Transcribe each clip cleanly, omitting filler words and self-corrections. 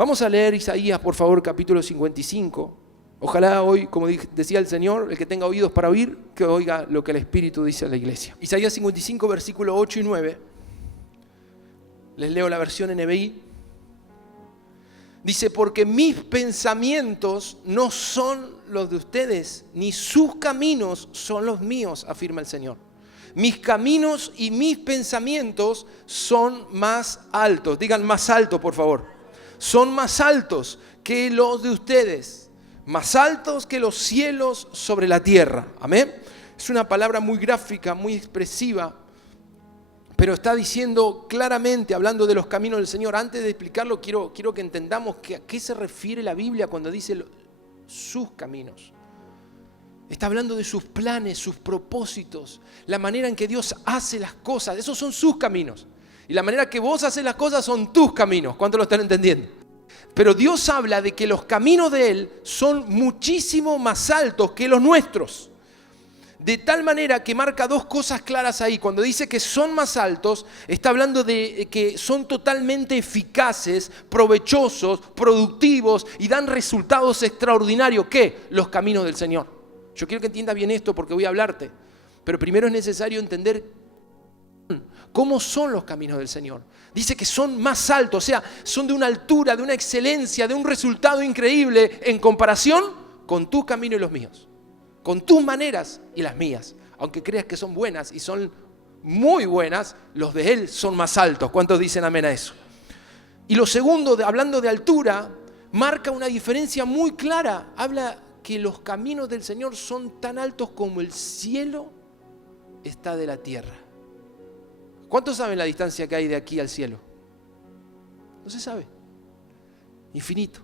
Vamos a leer Isaías, por favor, capítulo 55. Ojalá hoy, como decía el Señor, el que tenga oídos para oír, que oiga lo que el Espíritu dice a la iglesia. Isaías 55, versículo 8 y 9. Les leo la versión NBI. Dice, porque mis pensamientos no son los de ustedes, ni sus caminos son los míos, afirma el Señor. Mis caminos y mis pensamientos son más altos. Digan más alto, por favor. Son más altos que los de ustedes. Más altos que los cielos sobre la tierra. Amén. Es una palabra muy gráfica, muy expresiva, pero está diciendo claramente, hablando de los caminos del Señor. Antes de explicarlo, quiero que entendamos a qué se refiere la Biblia cuando dice sus caminos. Está hablando de sus planes, sus propósitos, la manera en que Dios hace las cosas. Esos son sus caminos. Y la manera que vos haces las cosas son tus caminos. ¿Cuántos lo están entendiendo? Pero Dios habla de que los caminos de Él son muchísimo más altos que los nuestros. De tal manera que marca dos cosas claras ahí. Cuando dice que son más altos, está hablando de que son totalmente eficaces, provechosos, productivos y dan resultados extraordinarios. ¿Qué? Los caminos del Señor. Yo quiero que entiendas bien esto porque voy a hablarte. Pero primero es necesario entender cómo son los caminos del Señor. Dice que son más altos, o sea, son de una altura, de una excelencia, de un resultado increíble en comparación con tu camino y los míos. Con tus maneras y las mías. Aunque creas que son buenas y son muy buenas, los de Él son más altos. ¿Cuántos dicen amén a eso? Y lo segundo, hablando de altura, marca una diferencia muy clara. Habla que los caminos del Señor son tan altos como el cielo está de la tierra. ¿Cuántos saben la distancia que hay de aquí al cielo? No se sabe. Infinito.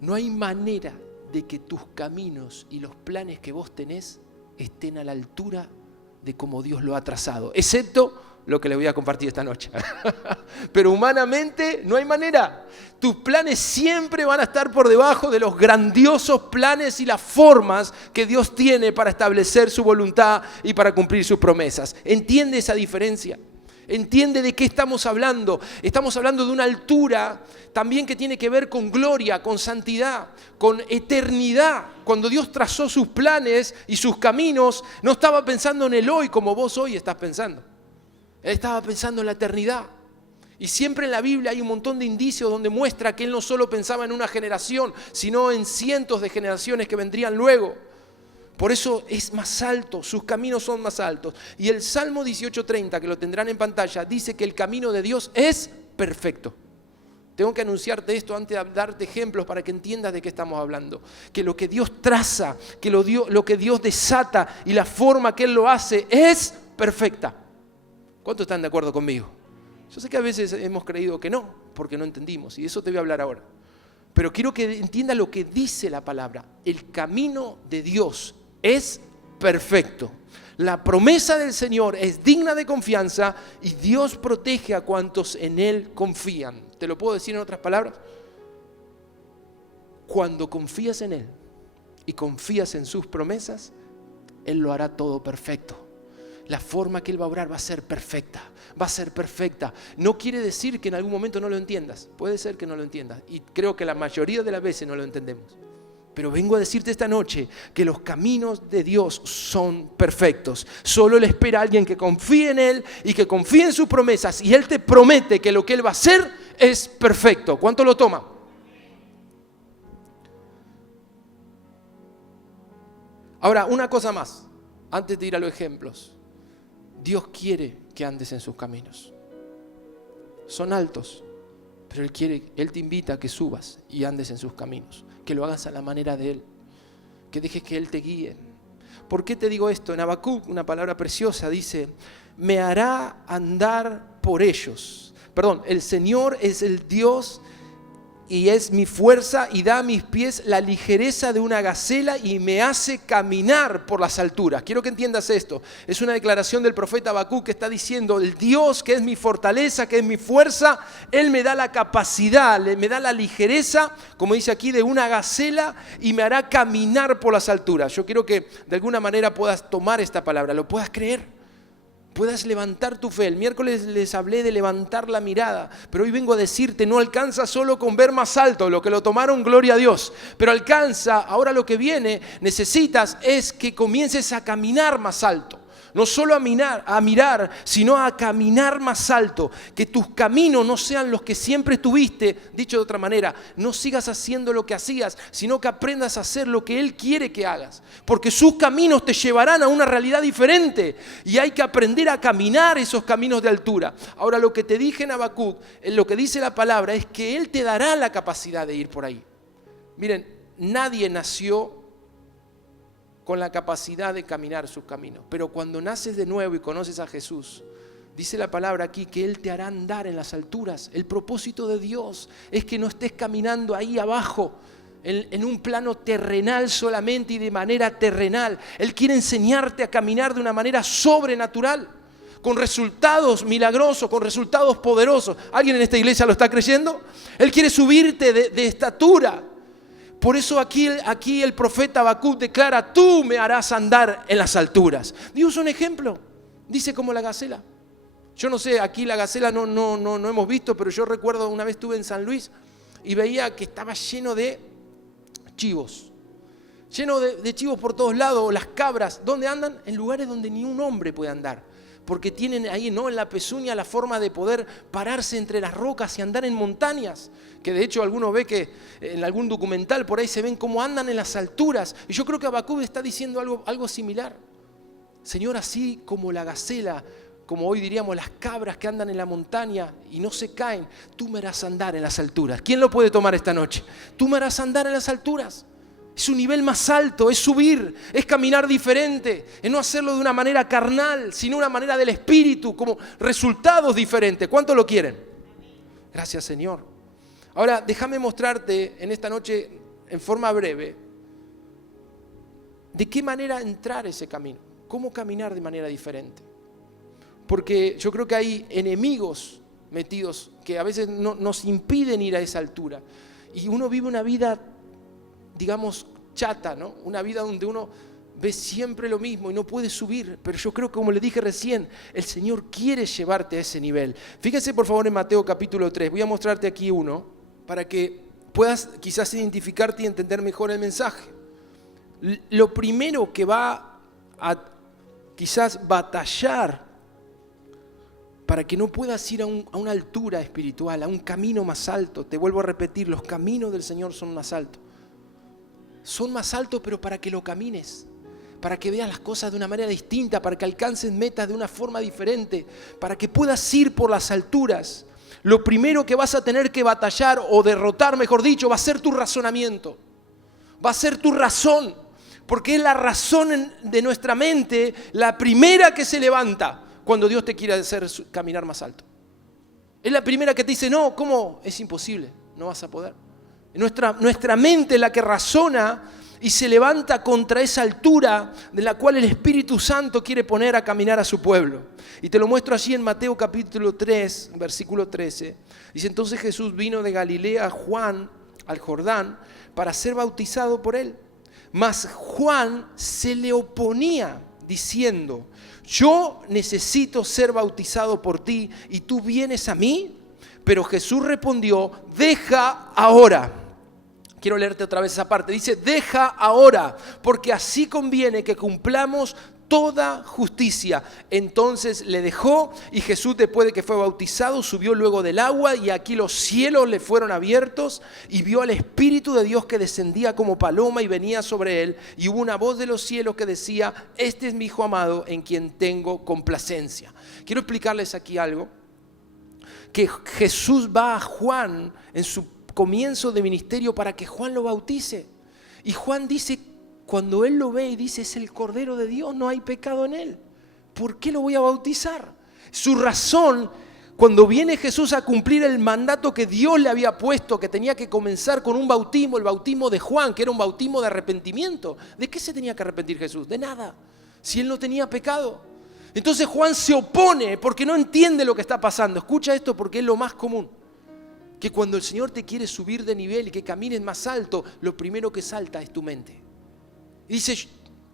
No hay manera de que tus caminos y los planes que vos tenés estén a la altura de como Dios lo ha trazado, excepto lo que les voy a compartir esta noche. Pero humanamente no hay manera. Tus planes siempre van a estar por debajo de los grandiosos planes y las formas que Dios tiene para establecer su voluntad y para cumplir sus promesas. ¿Entiende esa diferencia? ¿Entiende de qué estamos hablando? Estamos hablando de una altura también que tiene que ver con gloria, con santidad, con eternidad. Cuando Dios trazó sus planes y sus caminos, no estaba pensando en el hoy como vos hoy estás pensando. Él estaba pensando en la eternidad. Y siempre en la Biblia hay un montón de indicios donde muestra que Él no solo pensaba en una generación, sino en cientos de generaciones que vendrían luego. Por eso es más alto, sus caminos son más altos. Y el Salmo 18:30, que lo tendrán en pantalla, dice que el camino de Dios es perfecto. Tengo que anunciarte esto antes de darte ejemplos para que entiendas de qué estamos hablando. Que lo que Dios traza, que lo que Dios desata y la forma que Él lo hace es perfecta. ¿Cuántos están de acuerdo conmigo? Yo sé que a veces hemos creído que no, porque no entendimos, y de eso te voy a hablar ahora. Pero quiero que entiendas lo que dice la palabra. El camino de Dios es perfecto. La promesa del Señor es digna de confianza y Dios protege a cuantos en Él confían. ¿Te lo puedo decir en otras palabras? Cuando confías en Él y confías en sus promesas, Él lo hará todo perfecto. La forma que Él va a obrar va a ser perfecta. Va a ser perfecta. No quiere decir que en algún momento no lo entiendas. Puede ser que no lo entiendas. Y creo que la mayoría de las veces no lo entendemos. Pero vengo a decirte esta noche que los caminos de Dios son perfectos. Solo le espera a alguien que confíe en Él y que confíe en sus promesas. Y Él te promete que lo que Él va a hacer es perfecto. ¿Cuánto lo toma? Ahora, una cosa más. Antes de ir a los ejemplos. Dios quiere que andes en sus caminos. Son altos, pero Él te invita a que subas y andes en sus caminos. Que lo hagas a la manera de Él. Que dejes que Él te guíe. ¿Por qué te digo esto? En Habacuc, una palabra preciosa, dice: me hará andar por ellos. Perdón, el Señor es el Dios y es mi fuerza y da a mis pies la ligereza de una gacela y me hace caminar por las alturas. Quiero que entiendas esto. Es una declaración del profeta Habacuc que está diciendo: el Dios que es mi fortaleza, que es mi fuerza, Él me da la capacidad, me da la ligereza, como dice aquí, de una gacela y me hará caminar por las alturas. Yo quiero que de alguna manera puedas tomar esta palabra, lo puedas creer. puedas levantar tu fe. El miércoles les hablé de levantar la mirada, pero hoy vengo a decirte, no alcanza solo con ver más alto, lo que lo tomaron, gloria a Dios, pero alcanza, ahora lo que viene, necesitas es que comiences a caminar más alto. No solo a mirar, sino a caminar más alto. Que tus caminos no sean los que siempre tuviste. Dicho de otra manera, no sigas haciendo lo que hacías, sino que aprendas a hacer lo que Él quiere que hagas. Porque sus caminos te llevarán a una realidad diferente. Y hay que aprender a caminar esos caminos de altura. Ahora, lo que te dije en Habacuc, lo que dice la palabra, es que Él te dará la capacidad de ir por ahí. Miren, nadie nació con la capacidad de caminar sus caminos. Pero cuando naces de nuevo y conoces a Jesús, dice la palabra aquí que Él te hará andar en las alturas. El propósito de Dios es que no estés caminando ahí abajo, en un plano terrenal solamente y de manera terrenal. Él quiere enseñarte a caminar de una manera sobrenatural, con resultados milagrosos, con resultados poderosos. ¿Alguien en esta iglesia lo está creyendo? Él quiere subirte de estatura. Por eso aquí el profeta Habacuc declara, tú me harás andar en las alturas. Dios un ejemplo, dice como la gacela. Yo no sé, aquí la gacela no hemos visto, pero yo recuerdo una vez estuve en San Luis y veía que estaba lleno de chivos. Lleno de chivos por todos lados, las cabras. ¿Dónde andan? En lugares donde ni un hombre puede andar. Porque tienen ahí, ¿no?, en la pezuña la forma de poder pararse entre las rocas y andar en montañas. Que de hecho alguno ve que en algún documental por ahí se ven cómo andan en las alturas. Y yo creo que Habacuc está diciendo algo similar. Señor, así como la gacela, como hoy diríamos las cabras que andan en la montaña y no se caen, tú me harás andar en las alturas. ¿Quién lo puede tomar esta noche? Tú me harás andar en las alturas. Es un nivel más alto, es subir, es caminar diferente, es no hacerlo de una manera carnal, sino una manera del espíritu, como resultados diferentes. ¿Cuántos lo quieren? Gracias, Señor. Ahora, déjame mostrarte en esta noche, en forma breve, de qué manera entrar ese camino, cómo caminar de manera diferente. Porque yo creo que hay enemigos metidos que a veces nos impiden ir a esa altura. Y uno vive una vida, digamos, chata, ¿no? Una vida donde uno ve siempre lo mismo y no puede subir. Pero yo creo que, como le dije recién, el Señor quiere llevarte a ese nivel. Fíjense por favor en Mateo capítulo 3. Voy a mostrarte aquí uno para que puedas quizás identificarte y entender mejor el mensaje. Lo primero que va a quizás batallar para que no puedas ir a una altura espiritual, a un camino más alto. Te vuelvo a repetir, los caminos del Señor son más altos. Son más altos, pero para que lo camines, para que veas las cosas de una manera distinta, para que alcances metas de una forma diferente, para que puedas ir por las alturas. Lo primero que vas a tener que batallar o derrotar, mejor dicho, va a ser tu razonamiento. Va a ser tu razón, porque es la razón de nuestra mente la primera que se levanta cuando Dios te quiere hacer caminar más alto. Es la primera que te dice, no, ¿cómo? Es imposible, no vas a poder. Nuestra mente es la que razona y se levanta contra esa altura de la cual el Espíritu Santo quiere poner a caminar a su pueblo. Y te lo muestro allí en Mateo capítulo 3, versículo 13. Dice, entonces Jesús vino de Galilea a Juan, al Jordán, para ser bautizado por él. Mas Juan se le oponía, diciendo, yo necesito ser bautizado por ti y tú vienes a mí. Pero Jesús respondió, deja ahora. Quiero leerte otra vez esa parte. Dice, deja ahora, porque así conviene que cumplamos toda justicia. Entonces le dejó y Jesús, después de que fue bautizado, subió luego del agua y aquí los cielos le fueron abiertos y vio al Espíritu de Dios que descendía como paloma y venía sobre él. Y hubo una voz de los cielos que decía, este es mi Hijo amado en quien tengo complacencia. Quiero explicarles aquí algo. Que Jesús va a Juan en su comienzo de ministerio para que Juan lo bautice. Y Juan dice, cuando él lo ve y dice, es el Cordero de Dios, no hay pecado en él. ¿Por qué lo voy a bautizar? Su razón, cuando viene Jesús a cumplir el mandato que Dios le había puesto, que tenía que comenzar con un bautismo, el bautismo de Juan, que era un bautismo de arrepentimiento. ¿De qué se tenía que arrepentir Jesús? De nada, si él no tenía pecado. Entonces Juan se opone porque no entiende lo que está pasando. Escucha esto porque es lo más común. Que cuando el Señor te quiere subir de nivel y que camines más alto, lo primero que salta es tu mente. Y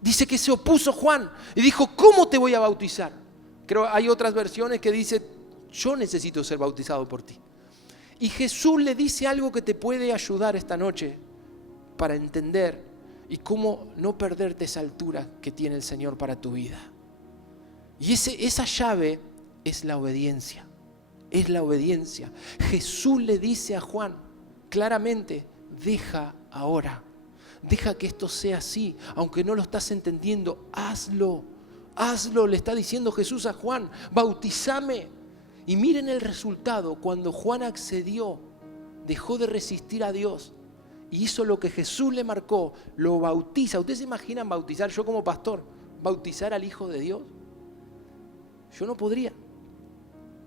dice que se opuso Juan y dijo, ¿cómo te voy a bautizar? Creo hay otras versiones que dice, yo necesito ser bautizado por ti. Y Jesús le dice algo que te puede ayudar esta noche para entender y cómo no perderte esa altura que tiene el Señor para tu vida. Y esa llave es la obediencia. Es la obediencia. Jesús le dice a Juan claramente, deja ahora. Deja que esto sea así. Aunque no lo estás entendiendo, hazlo. Hazlo, le está diciendo Jesús a Juan. Bautízame. Y miren el resultado. Cuando Juan accedió, dejó de resistir a Dios y hizo lo que Jesús le marcó, lo bautiza. ¿Ustedes se imaginan bautizar, yo como pastor, bautizar al Hijo de Dios? Yo no podría.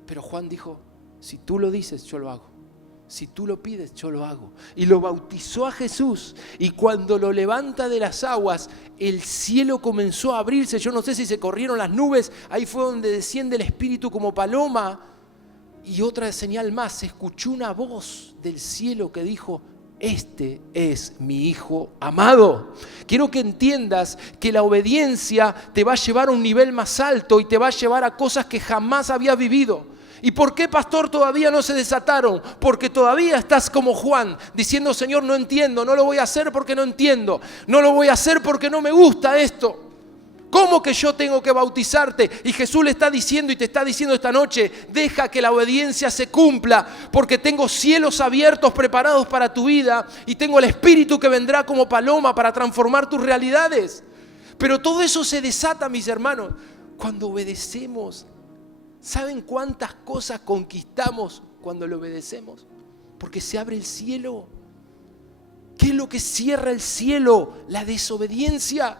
Pero Juan dijo, si tú lo dices, yo lo hago. Si tú lo pides, yo lo hago. Y lo bautizó a Jesús. Y cuando lo levanta de las aguas, el cielo comenzó a abrirse. Yo no sé si se corrieron las nubes. Ahí fue donde desciende el Espíritu como paloma. Y otra señal más, se escuchó una voz del cielo que dijo, este es mi Hijo amado. Quiero que entiendas que la obediencia te va a llevar a un nivel más alto y te va a llevar a cosas que jamás habías vivido. ¿Y por qué, pastor, todavía no se desataron? Porque todavía estás como Juan, diciendo, Señor, no entiendo, no lo voy a hacer porque no entiendo, no lo voy a hacer porque no me gusta esto. ¿Cómo que yo tengo que bautizarte? Y Jesús le está diciendo y te está diciendo esta noche, deja que la obediencia se cumpla, porque tengo cielos abiertos preparados para tu vida y tengo el Espíritu que vendrá como paloma para transformar tus realidades. Pero todo eso se desata, mis hermanos, cuando obedecemos. ¿Saben cuántas cosas conquistamos cuando le obedecemos? Porque se abre el cielo. ¿Qué es lo que cierra el cielo? La desobediencia.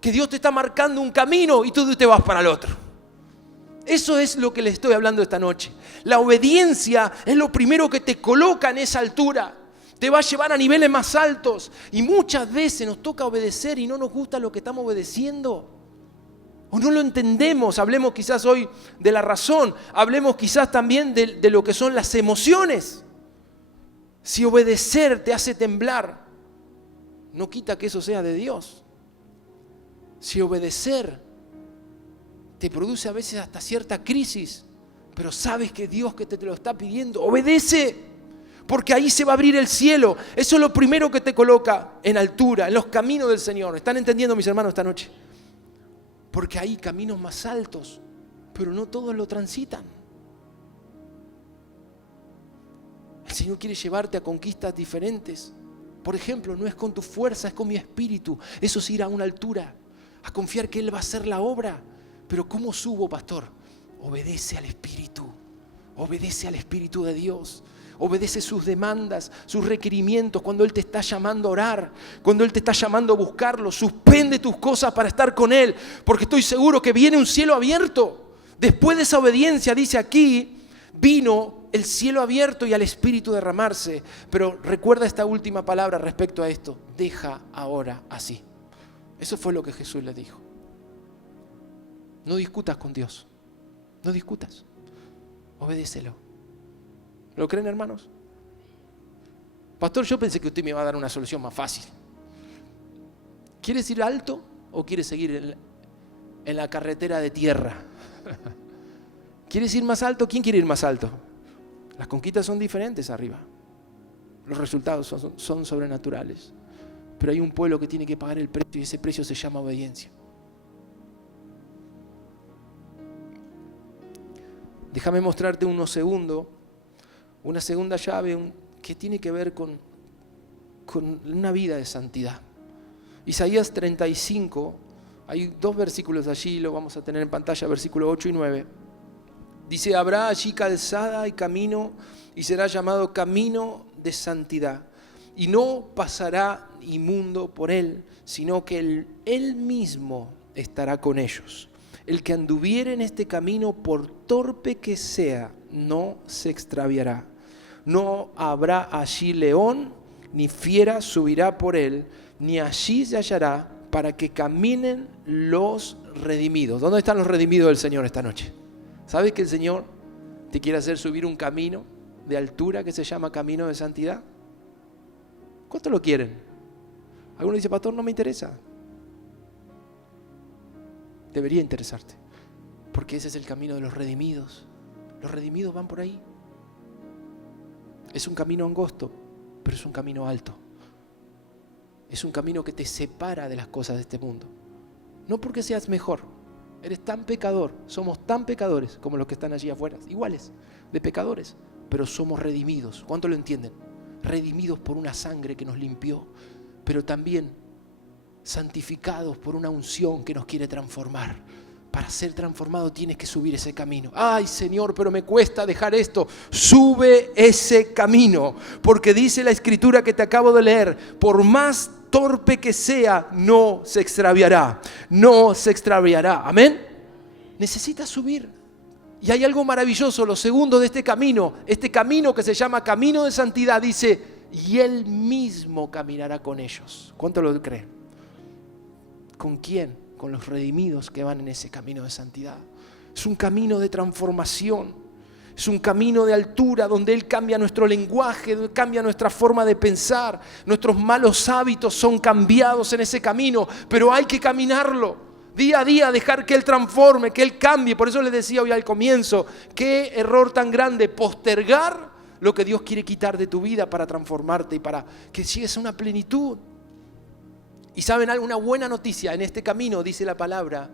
Que Dios te está marcando un camino y tú te vas para el otro. Eso es lo que les estoy hablando esta noche. La obediencia es lo primero que te coloca en esa altura. Te va a llevar a niveles más altos. Y muchas veces nos toca obedecer y no nos gusta lo que estamos obedeciendo. O no lo entendemos. Hablemos quizás hoy de la razón. Hablemos quizás también de lo que son las emociones. Si obedecer te hace temblar, no quita que eso sea de Dios. Si obedecer te produce a veces hasta cierta crisis, pero sabes que Dios que te lo está pidiendo, obedece, porque ahí se va a abrir el cielo. Eso es lo primero que te coloca en altura, en los caminos del Señor. ¿Están entendiendo, mis hermanos, esta noche? Porque hay caminos más altos, pero no todos lo transitan. El Señor quiere llevarte a conquistas diferentes. Por ejemplo, no es con tu fuerza, es con mi espíritu. Eso es ir a una altura, a confiar que Él va a hacer la obra. Pero ¿cómo subo, pastor? Obedece al Espíritu. Obedece al Espíritu de Dios. Obedece sus demandas, sus requerimientos. Cuando Él te está llamando a orar, cuando Él te está llamando a buscarlo, suspende tus cosas para estar con Él. Porque estoy seguro que viene un cielo abierto. Después de esa obediencia, dice aquí, vino el cielo abierto y al Espíritu derramarse. Pero recuerda esta última palabra respecto a esto. Deja ahora así. Eso fue lo que Jesús le dijo. No discutas con Dios. No discutas. Obedécelo. ¿Lo creen, hermanos? Pastor, yo pensé que usted me iba a dar una solución más fácil. ¿Quieres ir alto o quieres seguir en la carretera de tierra? ¿Quieres ir más alto? ¿Quién quiere ir más alto? Las conquistas son diferentes arriba. Los resultados son sobrenaturales. Pero hay un pueblo que tiene que pagar el precio y ese precio se llama obediencia. Déjame mostrarte una segunda llave que tiene que ver con una vida de santidad. Isaías 35, hay 2 versículos allí, lo vamos a tener en pantalla, versículos 8 y 9. Dice, habrá allí calzada y camino y será llamado camino de santidad. Y no pasará inmundo por él, sino que él mismo estará con ellos. El que anduviere en este camino, por torpe que sea, no se extraviará. No habrá allí león, ni fiera subirá por él, ni allí se hallará, para que caminen los redimidos. ¿Dónde están los redimidos del Señor esta noche? ¿Sabes que el Señor te quiere hacer subir un camino de altura que se llama camino de santidad? ¿Cuántos lo quieren? Alguno dice, pastor, no me interesa. Debería interesarte. Porque ese es el camino de los redimidos. Los redimidos van por ahí. Es un camino angosto, pero es un camino alto. Es un camino que te separa de las cosas de este mundo. No porque seas mejor. Eres tan pecador, somos tan pecadores como los que están allí afuera, iguales, de pecadores, pero somos redimidos. ¿Cuánto lo entienden? Redimidos por una sangre que nos limpió, pero también santificados por una unción que nos quiere transformar. Para ser transformado tienes que subir ese camino. Ay, Señor, pero me cuesta dejar esto. Sube ese camino, porque dice la escritura que te acabo de leer, por más torpe que sea, no se extraviará. No se extraviará. Amén. Necesitas subir. Y hay algo maravilloso, lo segundo de este camino que se llama camino de santidad, dice, y Él mismo caminará con ellos. ¿Cuánto lo creen? ¿Con quién? Con los redimidos que van en ese camino de santidad. Es un camino de transformación. Es un camino de altura donde Él cambia nuestro lenguaje, cambia nuestra forma de pensar. Nuestros malos hábitos son cambiados en ese camino, pero hay que caminarlo. Día a día dejar que Él transforme, que Él cambie. Por eso les decía hoy al comienzo, qué error tan grande postergar lo que Dios quiere quitar de tu vida para transformarte y para que llegues a una plenitud. Y saben algo, una buena noticia en este camino, dice la palabra,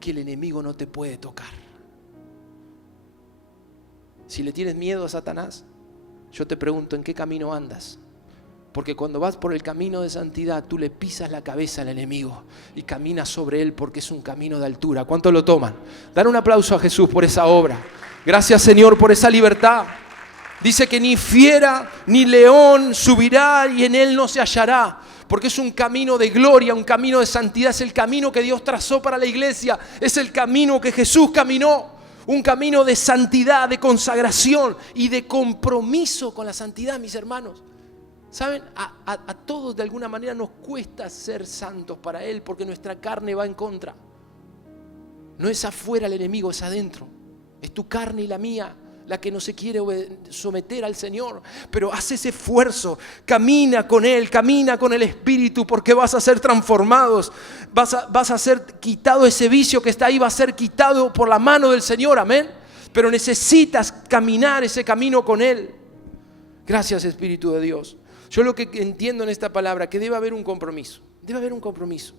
que el enemigo no te puede tocar. Si le tienes miedo a Satanás, yo te pregunto, ¿en qué camino andas? Porque cuando vas por el camino de santidad, tú le pisas la cabeza al enemigo y caminas sobre él porque es un camino de altura. ¿Cuántos lo toman? Dar un aplauso a Jesús por esa obra. Gracias, Señor, por esa libertad. Dice que ni fiera ni león subirá y en él no se hallará. Porque es un camino de gloria, un camino de santidad. Es el camino que Dios trazó para la iglesia. Es el camino que Jesús caminó. Un camino de santidad, de consagración y de compromiso con la santidad, mis hermanos. ¿Saben? A todos de alguna manera nos cuesta ser santos para Él porque nuestra carne va en contra. No es afuera el enemigo, es adentro. Es tu carne y la mía la que no se quiere someter al Señor. Pero haz ese esfuerzo, camina con Él, camina con el Espíritu, porque vas a ser transformados, vas a ser quitado ese vicio que está ahí, va a ser quitado por la mano del Señor, amén. Pero necesitas caminar ese camino con Él. Gracias, Espíritu de Dios. Yo lo que entiendo en esta palabra, que debe haber un compromiso, debe haber un compromiso.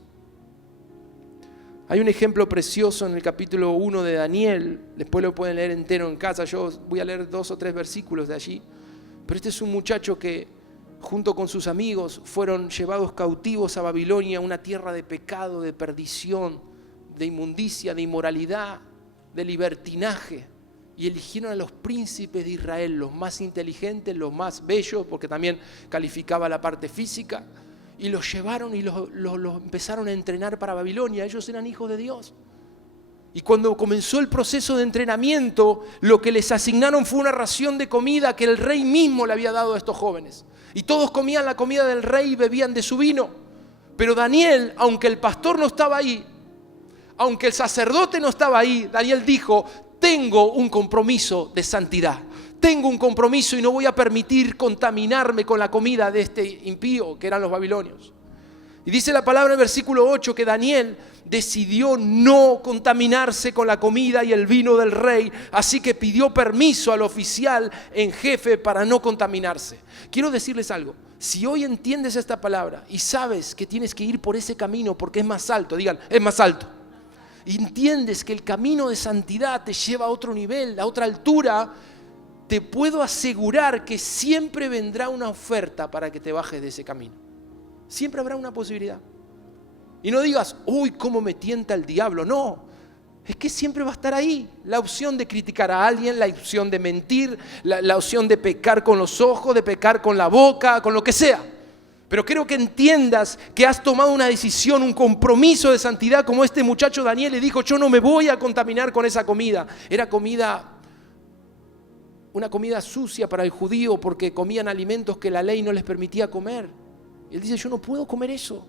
Hay un ejemplo precioso en el capítulo 1 de Daniel, después lo pueden leer entero en casa, yo voy a leer 2 o 3 versículos de allí, pero este es un muchacho que junto con sus amigos fueron llevados cautivos a Babilonia, una tierra de pecado, de perdición, de inmundicia, de inmoralidad, de libertinaje, y eligieron a los príncipes de Israel, los más inteligentes, los más bellos, porque también calificaba la parte física, y los llevaron y los empezaron a entrenar para Babilonia. Ellos eran hijos de Dios. Y cuando comenzó el proceso de entrenamiento, lo que les asignaron fue una ración de comida que el rey mismo le había dado a estos jóvenes. Y todos comían la comida del rey y bebían de su vino. Pero Daniel, aunque el pastor no estaba ahí, aunque el sacerdote no estaba ahí, Daniel dijo, tengo un compromiso de santidad. Tengo un compromiso y no voy a permitir contaminarme con la comida de este impío que eran los babilonios. Y dice la palabra en versículo 8 que Daniel decidió no contaminarse con la comida y el vino del rey, así que pidió permiso al oficial en jefe para no contaminarse. Quiero decirles algo, si hoy entiendes esta palabra y sabes que tienes que ir por ese camino porque es más alto, digan, es más alto. Y entiendes que el camino de santidad te lleva a otro nivel, a otra altura, te puedo asegurar que siempre vendrá una oferta para que te bajes de ese camino. Siempre habrá una posibilidad. Y no digas, uy, cómo me tienta el diablo. No, es que siempre va a estar ahí. La opción de criticar a alguien, la opción de mentir, la opción de pecar con los ojos, de pecar con la boca, con lo que sea. Pero quiero que entiendas que has tomado una decisión, un compromiso de santidad, como este muchacho Daniel le dijo, yo no me voy a contaminar con esa comida. Era una comida sucia para el judío porque comían alimentos que la ley no les permitía comer. Y él dice, yo no puedo comer eso.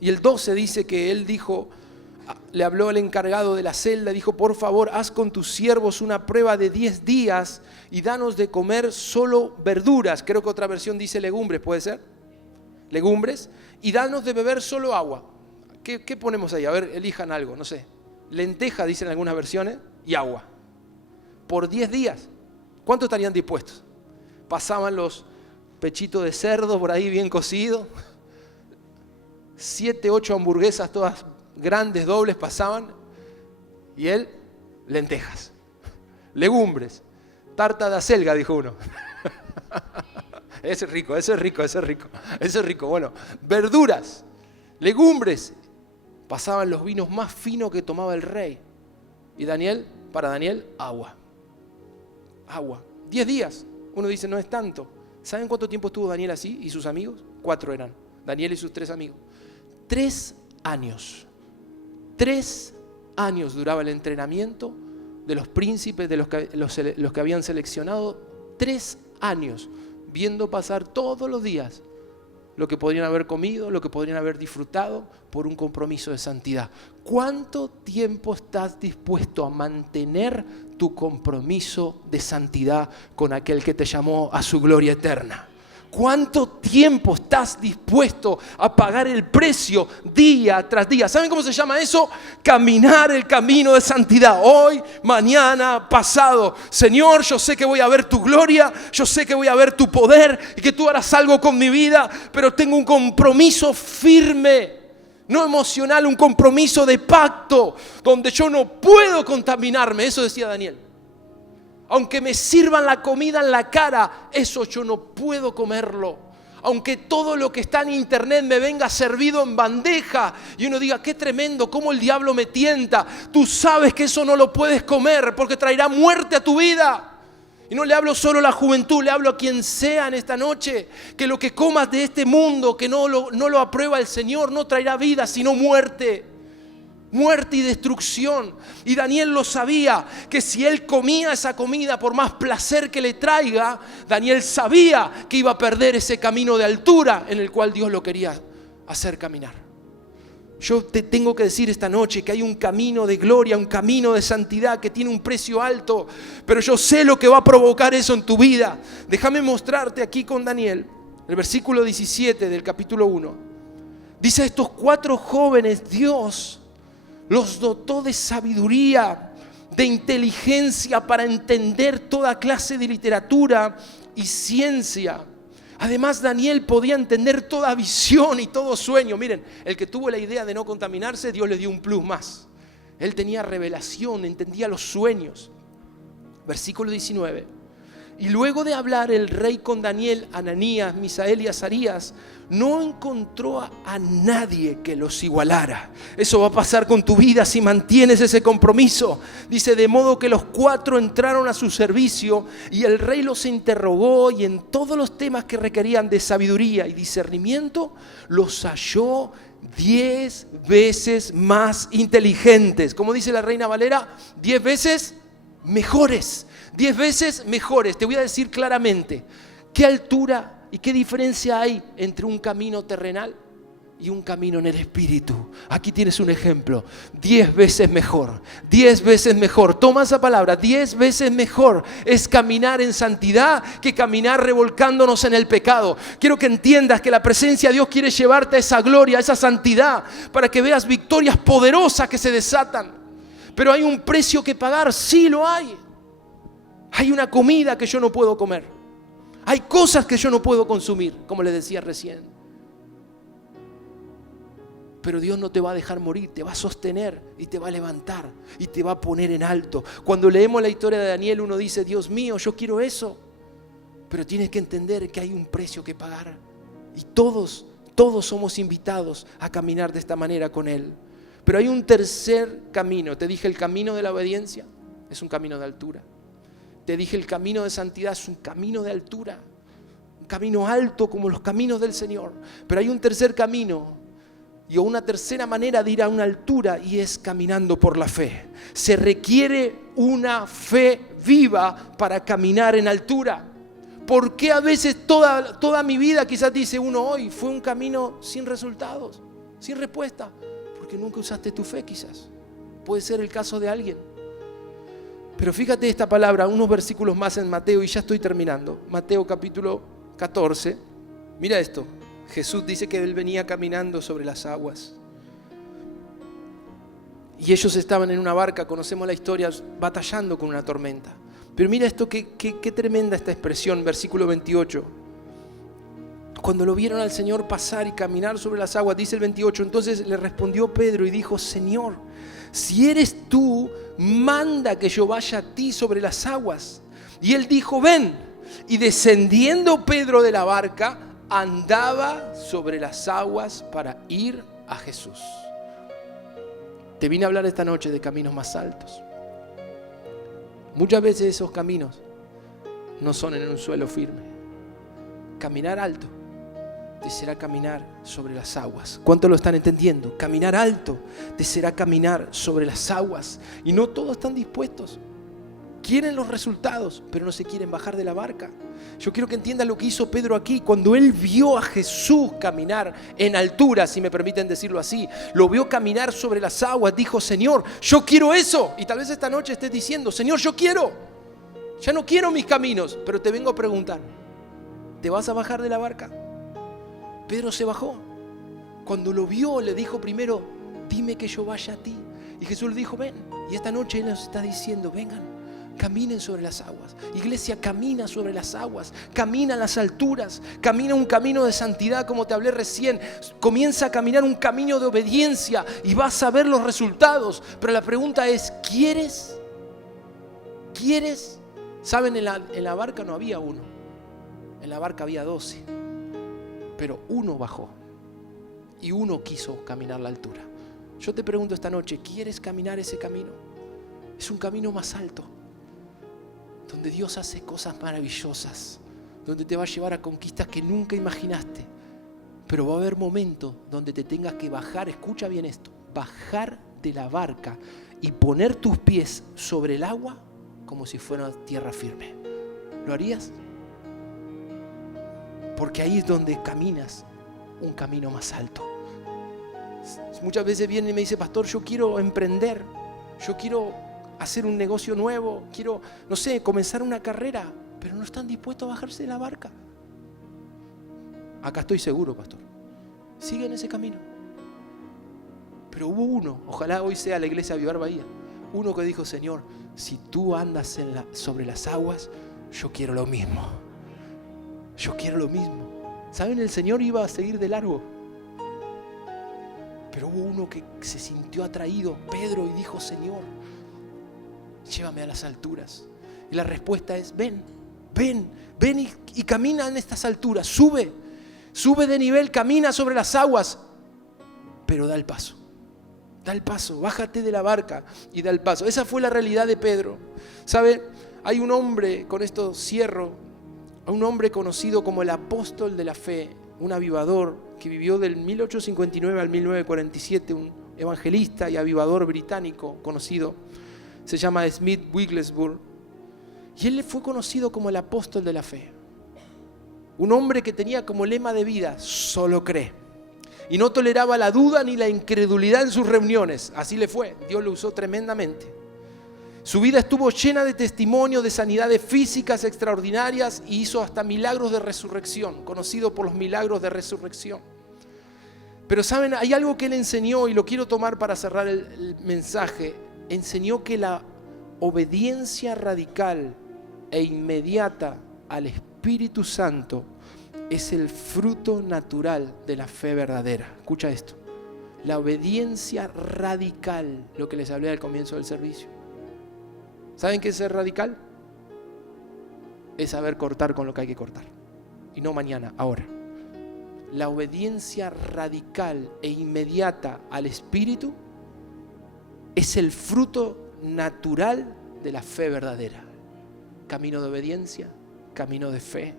Y el 12 dice que él dijo, le habló al encargado de la celda, dijo, por favor, haz con tus siervos una prueba de 10 días y danos de comer solo verduras. Creo que otra versión dice legumbres, ¿puede ser? Legumbres. Y danos de beber solo agua. ¿Qué ponemos ahí? A ver, elijan algo, no sé. lenteja, dicen algunas versiones, y agua. Por 10 días. ¿Cuántos estarían dispuestos? Pasaban los pechitos de cerdo por ahí bien cocidos. 7, 8 hamburguesas todas grandes, dobles pasaban. Y él, lentejas. Legumbres. Tarta de acelga, dijo uno. Ese es rico, ese es rico, ese es rico. Ese es rico. Bueno, verduras, legumbres. Pasaban los vinos más finos que tomaba el rey. Y Daniel, para Daniel, agua. Agua. 10 días. Uno dice, no es tanto. ¿Saben cuánto tiempo estuvo Daniel así y sus amigos? 4 eran. Daniel y sus 3 amigos. 3 años. 3 años duraba el entrenamiento de los príncipes, de los que habían seleccionado. 3 años viendo pasar todos los días lo que podrían haber comido, lo que podrían haber disfrutado por un compromiso de santidad. ¿Cuánto tiempo estás dispuesto a mantener tu compromiso de santidad con aquel que te llamó a su gloria eterna? ¿Cuánto tiempo estás dispuesto a pagar el precio día tras día? ¿Saben cómo se llama eso? Caminar el camino de santidad. Hoy, mañana, pasado. Señor, yo sé que voy a ver tu gloria, yo sé que voy a ver tu poder y que tú harás algo con mi vida, pero tengo un compromiso firme, no emocional, un compromiso de pacto, donde yo no puedo contaminarme. Eso decía Daniel. Aunque me sirvan la comida en la cara, eso yo no puedo comerlo. Aunque todo lo que está en internet me venga servido en bandeja y uno diga, qué tremendo, cómo el diablo me tienta. Tú sabes que eso no lo puedes comer porque traerá muerte a tu vida. Y no le hablo solo a la juventud, le hablo a quien sea en esta noche. Que lo que comas de este mundo, que no lo aprueba el Señor, no traerá vida, sino muerte. Muerte y destrucción. Y Daniel lo sabía, que si él comía esa comida, por más placer que le traiga, Daniel sabía que iba a perder ese camino de altura en el cual Dios lo quería hacer caminar. Yo te tengo que decir esta noche que hay un camino de gloria, un camino de santidad que tiene un precio alto, pero yo sé lo que va a provocar eso en tu vida. Déjame mostrarte aquí con Daniel, el versículo 17 del capítulo 1. Dice, estos 4 jóvenes Dios los dotó de sabiduría, de inteligencia para entender toda clase de literatura y ciencia. Además, Daniel podía entender toda visión y todo sueño. Miren, el que tuvo la idea de no contaminarse, Dios le dio un plus más. Él tenía revelación, entendía los sueños. Versículo 19. Y luego de hablar el rey con Daniel, Ananías, Misael y Azarías, no encontró a nadie que los igualara. Eso va a pasar con tu vida si mantienes ese compromiso. Dice, de modo que los 4 entraron a su servicio y el rey los interrogó y en todos los temas que requerían de sabiduría y discernimiento, los halló 10 veces más inteligentes. Como dice la Reina Valera, 10 veces mejores. 10 veces mejores. Te voy a decir claramente qué altura y qué diferencia hay entre un camino terrenal y un camino en el Espíritu. Aquí tienes un ejemplo. 10 veces mejor. 10 veces mejor. Toma esa palabra. 10 veces mejor es caminar en santidad que caminar revolcándonos en el pecado. Quiero que entiendas que la presencia de Dios quiere llevarte a esa gloria, a esa santidad, para que veas victorias poderosas que se desatan. Pero hay un precio que pagar. Sí lo hay. Hay una comida que yo no puedo comer. Hay cosas que yo no puedo consumir, como les decía recién. Pero Dios no te va a dejar morir, te va a sostener y te va a levantar y te va a poner en alto. Cuando leemos la historia de Daniel, uno dice, Dios mío, yo quiero eso. Pero tienes que entender que hay un precio que pagar. Y todos somos invitados a caminar de esta manera con Él. Pero hay un tercer camino. Te dije, el camino de la obediencia es un camino de altura. Te dije, el camino de santidad es un camino de altura, un camino alto como los caminos del Señor. Pero hay un tercer camino y una tercera manera de ir a una altura, y es caminando por la fe. Se requiere una fe viva para caminar en altura. ¿Por qué a veces toda mi vida, quizás dice uno hoy, fue un camino sin resultados, sin respuesta? Porque nunca usaste tu fe, quizás. Puede ser el caso de alguien. Pero fíjate esta palabra, unos versículos más en Mateo, y ya estoy terminando. Mateo capítulo 14. Mira esto. Jesús dice que Él venía caminando sobre las aguas. Y ellos estaban en una barca, conocemos la historia, batallando con una tormenta. Pero mira esto, qué tremenda esta expresión, versículo 28. Cuando lo vieron al Señor pasar y caminar sobre las aguas, dice el 28, entonces le respondió Pedro y dijo, Señor, si eres tú, manda que yo vaya a ti sobre las aguas. Y él dijo, ven. Y descendiendo Pedro de la barca, andaba sobre las aguas para ir a Jesús. Te vine a hablar esta noche de caminos más altos. Muchas veces esos caminos no son en un suelo firme. Caminar alto te será caminar sobre las aguas. ¿Cuánto lo están entendiendo? Caminar alto te será caminar sobre las aguas. Y no todos están dispuestos. Quieren los resultados, pero no se quieren bajar de la barca. Yo quiero que entiendan lo que hizo Pedro aquí. Cuando él vio a Jesús caminar en altura, si me permiten decirlo así, lo vio caminar sobre las aguas, dijo, Señor, yo quiero eso. Y tal vez esta noche estés diciendo, Señor, yo quiero. Ya no quiero mis caminos, pero te vengo a preguntar, ¿te vas a bajar de la barca? Pedro se bajó. Cuando lo vio, le dijo primero, dime que yo vaya a ti. Y Jesús le dijo, ven. Y esta noche Él nos está diciendo, vengan. Caminen sobre las aguas. Iglesia, camina sobre las aguas. Camina a las alturas. Camina un camino de santidad como te hablé recién. Comienza a caminar un camino de obediencia y vas a ver los resultados. Pero la pregunta es, ¿quieres? ¿Quieres? Saben, en la barca no había uno. En la barca había 12. Pero uno bajó. Y uno quiso caminar la altura. Yo te pregunto esta noche, ¿quieres caminar ese camino? Es un camino más alto, donde Dios hace cosas maravillosas, donde te va a llevar a conquistas que nunca imaginaste. Pero va a haber momentos donde te tengas que bajar, escucha bien esto, bajar de la barca y poner tus pies sobre el agua como si fuera tierra firme. ¿Lo harías? Porque ahí es donde caminas un camino más alto. Muchas veces viene y me dice, pastor, yo quiero emprender, yo quiero hacer un negocio nuevo, quiero, no sé, comenzar una carrera, pero no están dispuestos a bajarse de la barca. Acá estoy seguro, pastor. Sigue en ese camino. Pero hubo uno, ojalá hoy sea la iglesia Avivar Bahía, uno que dijo, Señor, si tú andas sobre las aguas, yo quiero lo mismo. Yo quiero lo mismo. ¿Saben? El Señor iba a seguir de largo. Pero hubo uno que se sintió atraído, Pedro, y dijo, Señor, llévame a las alturas. Y la respuesta es, ven y camina en estas alturas, sube de nivel, camina sobre las aguas, pero da el paso, bájate de la barca y da el paso. Esa fue la realidad de Pedro. ¿Sabe? Hay un hombre, con esto cierro, un hombre conocido como el apóstol de la fe, un avivador que vivió del 1859 al 1947, un evangelista y avivador británico conocido. Se llama Smith Wigglesworth. Y él fue conocido como el apóstol de la fe. Un hombre que tenía como lema de vida, solo cree. Y no toleraba la duda ni la incredulidad en sus reuniones. Así le fue. Dios lo usó tremendamente. Su vida estuvo llena de testimonios de sanidades físicas extraordinarias y hizo hasta milagros de resurrección, conocido por los milagros de resurrección. Pero saben, hay algo que él enseñó y lo quiero tomar para cerrar el mensaje. Enseñó que la obediencia radical e inmediata al Espíritu Santo es el fruto natural de la fe verdadera. Escucha esto. La obediencia radical, lo que les hablé al comienzo del servicio. ¿Saben qué es ser radical? Es saber cortar con lo que hay que cortar. Y no mañana, ahora. La obediencia radical e inmediata al Espíritu es el fruto natural de la fe verdadera. Camino de obediencia, camino de fe,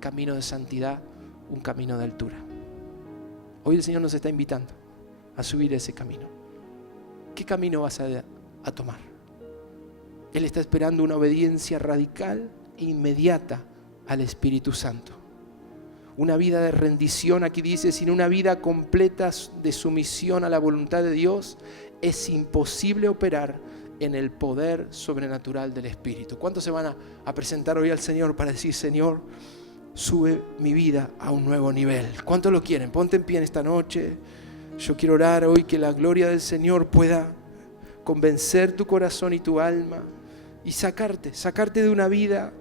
camino de santidad, un camino de altura. Hoy el Señor nos está invitando a subir ese camino. ¿Qué camino vas a tomar? Él está esperando una obediencia radical e inmediata al Espíritu Santo. Una vida de rendición, aquí dice, sin una vida completa de sumisión a la voluntad de Dios, es imposible operar en el poder sobrenatural del Espíritu. ¿Cuántos se van a presentar hoy al Señor para decir, Señor, sube mi vida a un nuevo nivel? ¿Cuántos lo quieren? Ponte en pie en esta noche. Yo quiero orar hoy que la gloria del Señor pueda convencer tu corazón y tu alma y sacarte de una vida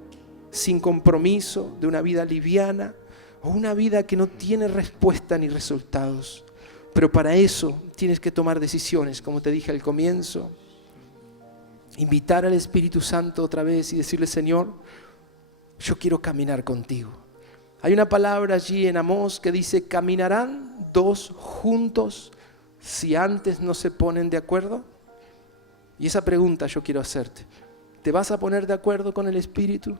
sin compromiso, de una vida liviana o una vida que no tiene respuesta ni resultados. Pero para eso tienes que tomar decisiones, como te dije al comienzo. Invitar al Espíritu Santo otra vez y decirle: Señor, yo quiero caminar contigo. Hay una palabra allí en Amós que dice: ¿caminarán dos juntos si antes no se ponen de acuerdo? Y esa pregunta yo quiero hacerte. ¿Te vas a poner de acuerdo con el Espíritu?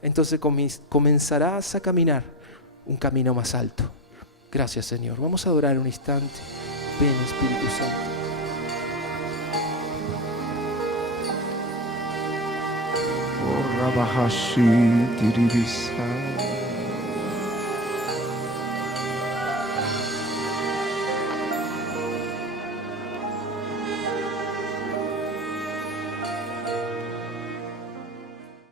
Entonces comenzarás a caminar un camino más alto. Gracias, Señor. Vamos a adorar un instante. Ven, Espíritu Santo. Rabahashi Diribisa